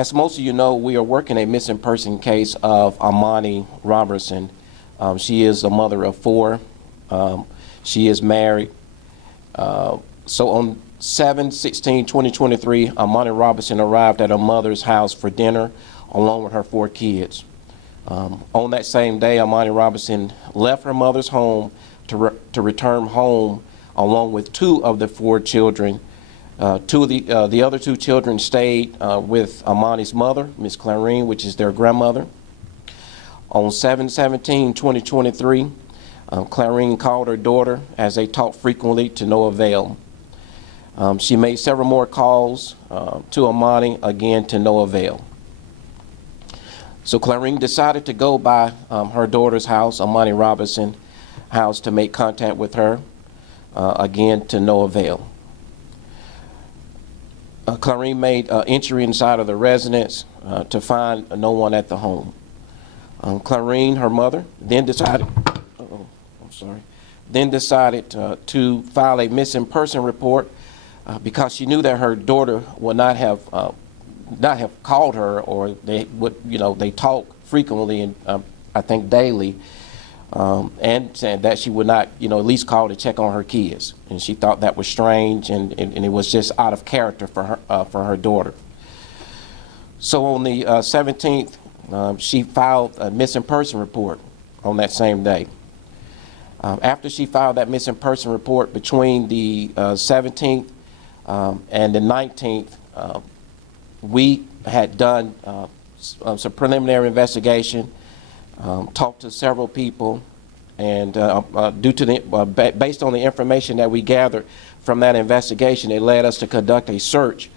As most of you know, we are working a missing person case of Imani Roberson. She is a mother of 4. She is married. So on 7/16/2023, Imani Roberson arrived at her mother's house for dinner along with her 4 kids. On that same day, Imani Roberson left her mother's home to return home along with 2 of the 4 children. The other 2 children stayed with Imani's mother, Miss Clarine, which is their grandmother. On 7/17/2023, Clarine called her daughter as they talked frequently to no avail. She made several more calls to Imani, again to no avail. So Clarine decided to go by her daughter's house, Imani Roberson house, to make contact with her, again to no avail. Clarine made entry inside of the residence to find no one at the home. Clarine, her mother, then decided, to file a missing person report because she knew that her daughter would not have called her, or they would, they talk frequently and I think daily, and said that she would not, at least call to check on her kids. And she thought that was strange, and it was just out of character for her daughter. So on the 17th, she filed a missing person report on that same day. After she filed that missing person report between the 17th and the 19th, we had done some preliminary investigation, talked to several people, and based on the information that we gathered from that investigation, it led us to conduct a search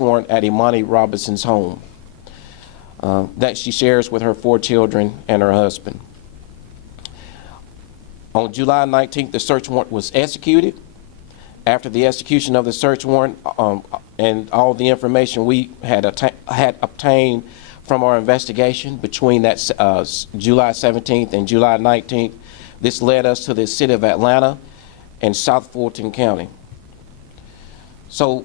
warrant at Imani Roberson's home that she shares with her 4 children and her husband. On July 19th, the search warrant was executed. After the execution of the search warrant and all the information we had obtained from our investigation between that July 17th and July 19th, this led us to the city of Atlanta and South Fulton County. So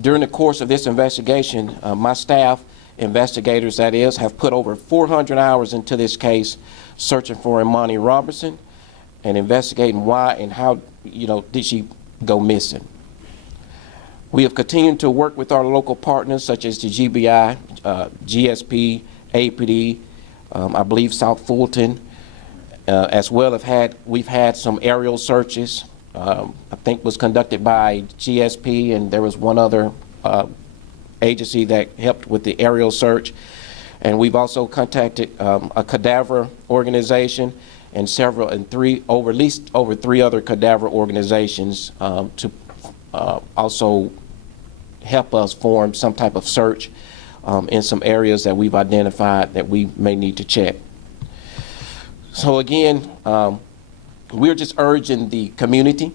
during the course of this investigation, my staff, investigators that is, have put over 400 hours into this case, searching for Imani Roberson and investigating why and how, did she go missing. We have continued to work with our local partners such as the GBI, GSP, APD, I believe South Fulton, as well. We've had some aerial searches, I think was conducted by GSP, and there was one other agency that helped with the aerial search. And we've also contacted a cadaver organization and at least over 3 other cadaver organizations to also help us form some type of search in some areas that we've identified that we may need to check. So again, we're just urging the community,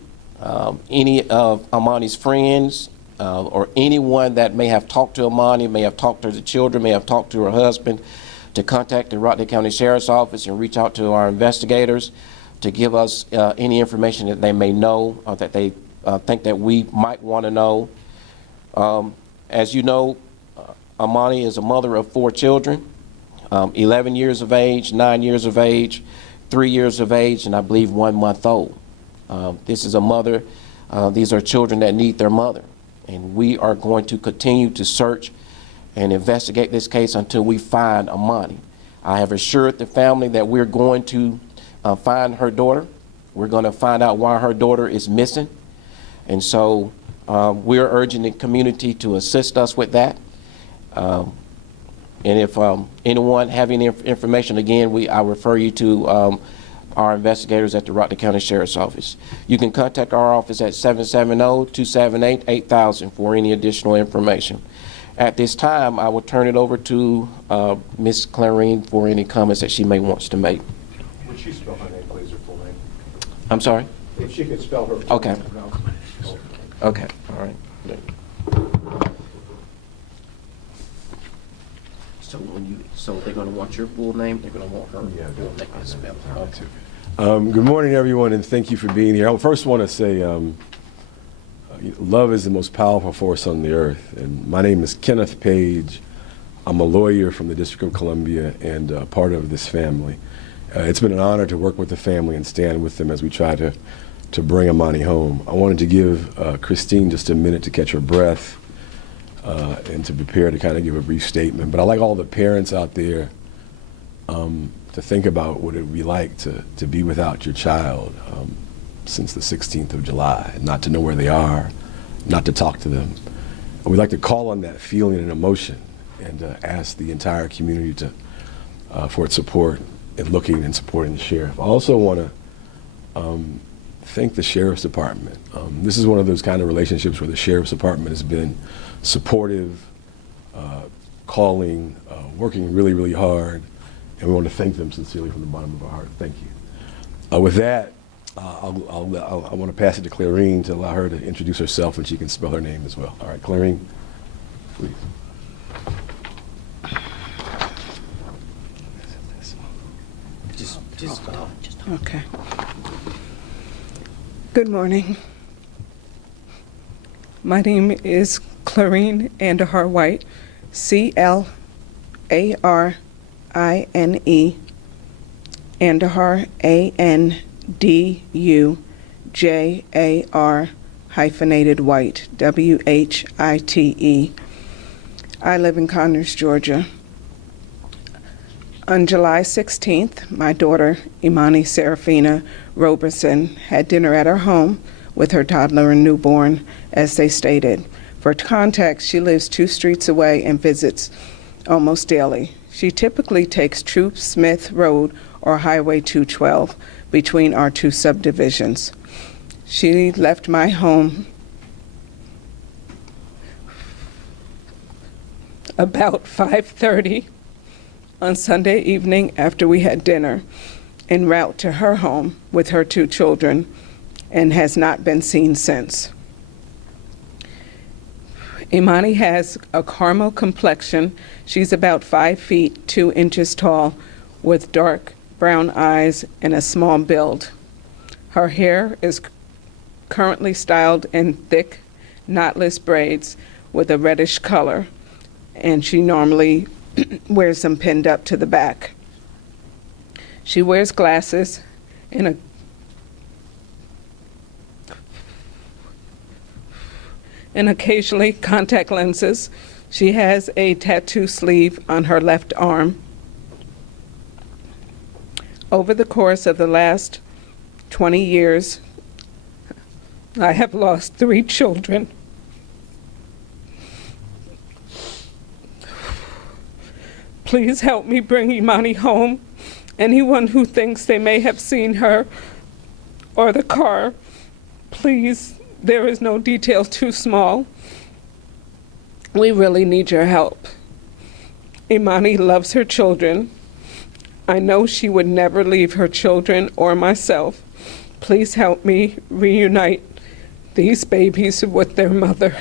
any of Imani's friends, or anyone that may have talked to Imani, may have talked to the children, may have talked to her husband, to contact the Rockdale County Sheriff's Office and reach out to our investigators to give us any information that they may know or that they think that we might want to know. As you know, Imani is a mother of 4 children, 11 years of age, 9 years of age, 3 years of age, and I believe 1 month old. This is a mother, these are children that need their mother. And we are going to continue to search and investigate this case until we find Imani. I have assured the family that we're going to find her daughter. We're going to find out why her daughter is missing. And so we're urging the community to assist us with that. And if anyone have any information, again, I refer you to our investigators at the Rockdale County Sheriff's Office. You can contact our office at 770-278-8000 for any additional information. At this time, I will turn it over to Ms. Clarine for any comments that she may want to make. Would she spell her name, please, her full name? I'm sorry? If she could spell her full name. Okay, all right. So they're going to want your full name, they're going to want her full name spelled. Okay. Good morning, everyone, and thank you for being here. I first want to say Love is the most powerful force on the earth. And my name is Kenneth Page. I'm a lawyer from the District of Columbia and part of this family. It's been an honor to work with the family and stand with them as we try to bring Imani home. I wanted to give Christine just a minute to catch her breath and to prepare to kind of give a brief statement. But I'd like all the parents out there to think about what it would be like to be without your child since the 16th of July, not to know where they are, not to talk to them. And we'd like to call on that feeling and emotion and ask the entire community for its support in looking and supporting the sheriff. I also want to thank the Sheriff's Department. This is one of those kind of relationships where the Sheriff's Department has been supportive, calling, working really, really hard, and we want to thank them sincerely from the bottom of our heart. Thank you. With that, I want to pass it to Clarine to allow her to introduce herself, and she can spell her name as well. All right, Clarine, please. Okay. Good morning. My name is Clarine Andahar White, C-L-A-R-I-N-E, Andahar, A-N-D-U-J-A-R hyphenated White, W-H-I-T-E. I live in Conyers, Georgia. On July 16th, my daughter, Imani Roberson, had dinner at her home with her toddler and newborn, as they stated. For context, she lives 2 streets away and visits almost daily. She typically takes Troop Smith Road or Highway 212 between our 2 subdivisions. She left my home about 5:30 on Sunday evening after we had dinner, en route to her home with her 2 children, and has not been seen since. Imani has a caramel complexion. She's about 5 feet 2 inches tall, with dark brown eyes and a small build. Her hair is currently styled in thick, knotless braids with a reddish color, and she normally wears them pinned up to the back. She wears glasses and occasionally contact lenses. She has a tattoo sleeve on her left arm. Over the course of the last 20 years, I have lost 3 children. Please help me bring Imani home. Anyone who thinks they may have seen her or the car, please, there is no detail too small. We really need your help. Imani loves her children. I know she would never leave her children or myself. Please help me reunite these babies with their mother.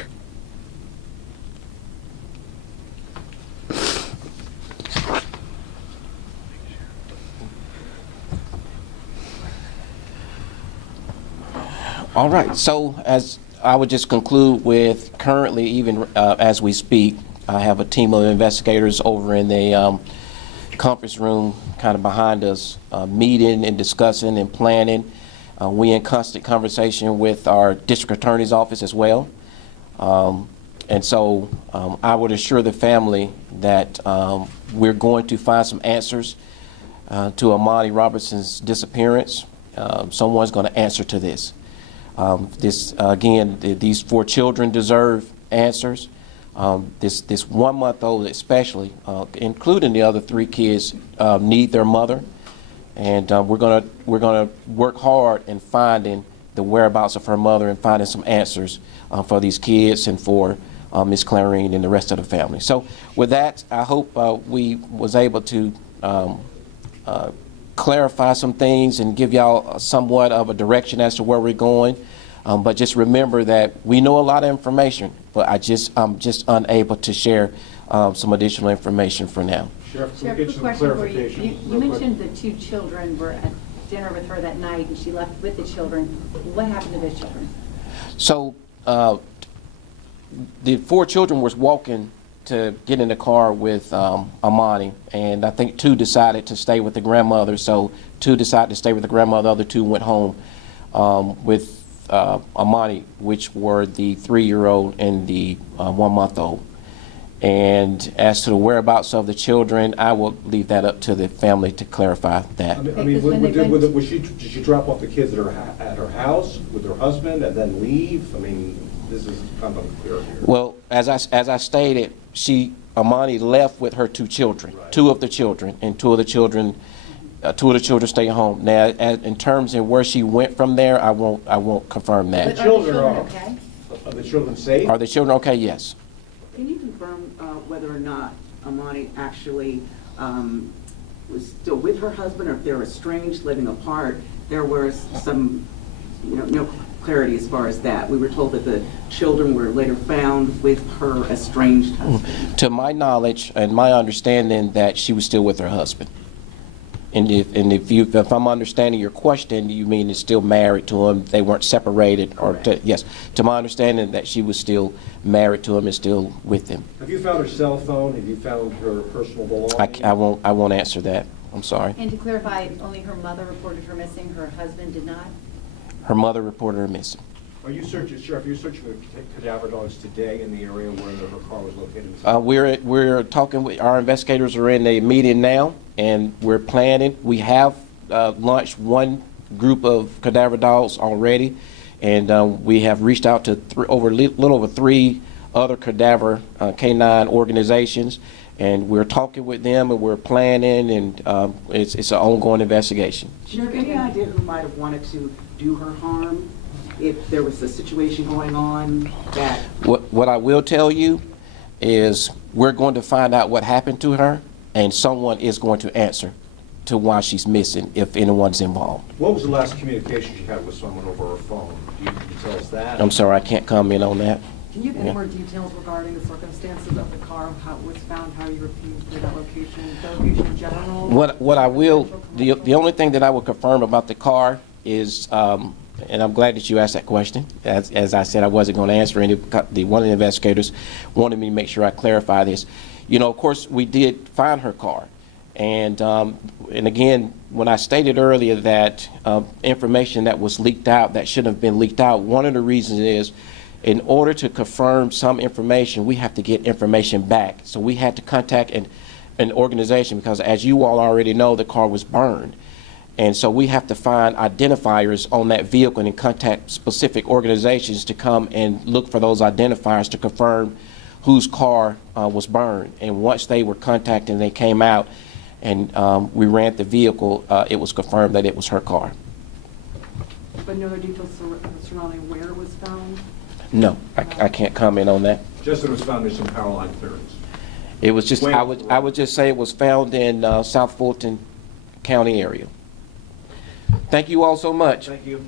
All right, so as I would just conclude with, currently, even as we speak, I have a team of investigators over in the conference room kind of behind us, meeting and discussing and planning. We in constant conversation with our district attorney's office as well. And so I would assure the family that we're going to find some answers to Imani Roberson's disappearance. Someone's going to answer to this. Again, these 4 children deserve answers. This 1-month-old especially, including the other 3 kids, need their mother, and we're gonna work hard in finding the whereabouts of her mother and finding some answers for these kids and for Miss Clarine and the rest of the family. So with that, I hope we was able to clarify some things and give y'all somewhat of a direction as to where we're going. But just remember that we know a lot of information, but I'm just unable to share some additional information for now. Sheriff, can we Sheriff, get quick some question for you. clarification? You real quick? mentioned the 2 children were at dinner with her that night and she left with the children. What happened to those children? So the 4 children was walking to get in the car with Imani, and I think 2 decided to stay with the grandmother. So 2 decided to stay with the grandmother. The other 2 went home with Imani, which were the 3-year-old and the 1-month-old. And as to the whereabouts of the children, I will leave that up to the family to clarify that. I mean, Because when they went- did she drop off the kids at her house with her husband and then leave? I mean, this is kind of unclear here. Well, as I stated, Imani left with her 2 children, Right. 2 of the children, and 2 of the children stay home. Now, in terms of where she went from there, I won't confirm But that. are the children children are- okay? Are the children safe? Are the children okay? Yes. Can you confirm whether or not Imani actually was still with her husband, or if they're estranged, living apart? There was some, no clarity as far as that. We were told that the children were later found with her estranged husband. To my knowledge and my understanding, that she was still with her husband. And if I'm understanding your question, you mean it's still married to him? They weren't separated, or Correct. yes? To my understanding, that she was still married to him and still with him. Have you found her cell phone? Have you found her personal belongings? I won't answer that. I'm sorry. And to clarify, only her mother reported her missing, her husband did not? Her mother reported her missing. Are you searching, Sheriff, are you searching for cadaver dogs today in the area where her car was located? We're talking with, our investigators are in a meeting now, and we're planning. We have launched 1 group of cadaver dogs already, and we have reached out to little over 3 other cadaver canine organizations, and we're talking with them, and we're planning, and it's an ongoing investigation. Do you have any idea who might have wanted to do her harm? If there was a situation going on that... What I will tell you is we're going to find out what happened to her, and someone is going to answer to why she's missing, if anyone's involved. What was the last communication she had with someone over her phone? Can you tell us that? I'm sorry, I can't comment on that. Can you give Yeah. any more details regarding the circumstances of the car, how it was found, how you reviewed that location, the location in general? What I will, the only thing that I will confirm about the car is, and I'm glad that you asked that question. As I said, I wasn't going to answer any. One of the investigators wanted me to make sure I clarify this. Of course, we did find her car, and again, when I stated earlier that information that was leaked out that shouldn't have been leaked out, one of the reasons is, in order to confirm some information, we have to get information back. So we had to contact an organization, because as you all already know, the car was burned. And so we have to find identifiers on that vehicle and contact specific organizations to come and look for those identifiers to confirm whose car was burned. And once they were contacted and they came out and we ran the vehicle, it was confirmed that it was her car. But no other details surrounding where it was found? No, I can't comment on that. Just that it was found near some power line clearance. It was just, I would just say it was found in South Fulton County area. Thank you all so much. Thank you.